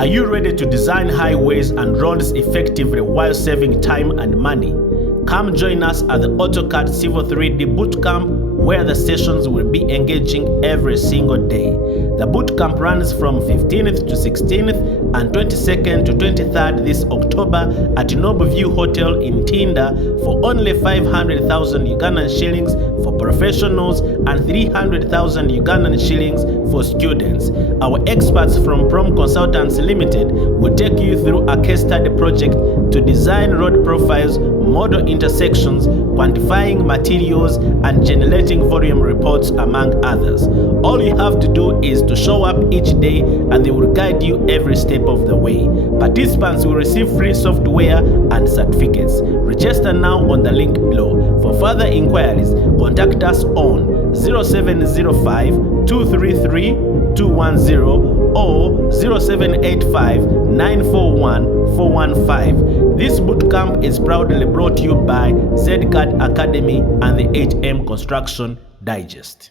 Are you ready to design highways and roads effectively while saving time and money? Come join us at the AutoCAD Civil 3D Bootcamp, where the sessions will be engaging every single day. The bootcamp runs from 15th to 16th and 22nd to 23rd this October at Noble View Hotel in Ntinda for only 500,000 Ugandan shillings for professionals and 300,000 Ugandan shillings for students. Our experts from Prom Consultants Limited will take you through a case study project to design road profiles, model intersections, quantifying materials, and generating volume reports, among others. All you have to do is to show up each day and they will guide you every step of the way. Participants will receive free software and certificates. Register now on the link below. For further inquiries, contact us on 0705 233 210 or 0785 941 415. This bootcamp is proudly brought to you by ZadeCAD Academy and the HM Construction Digest.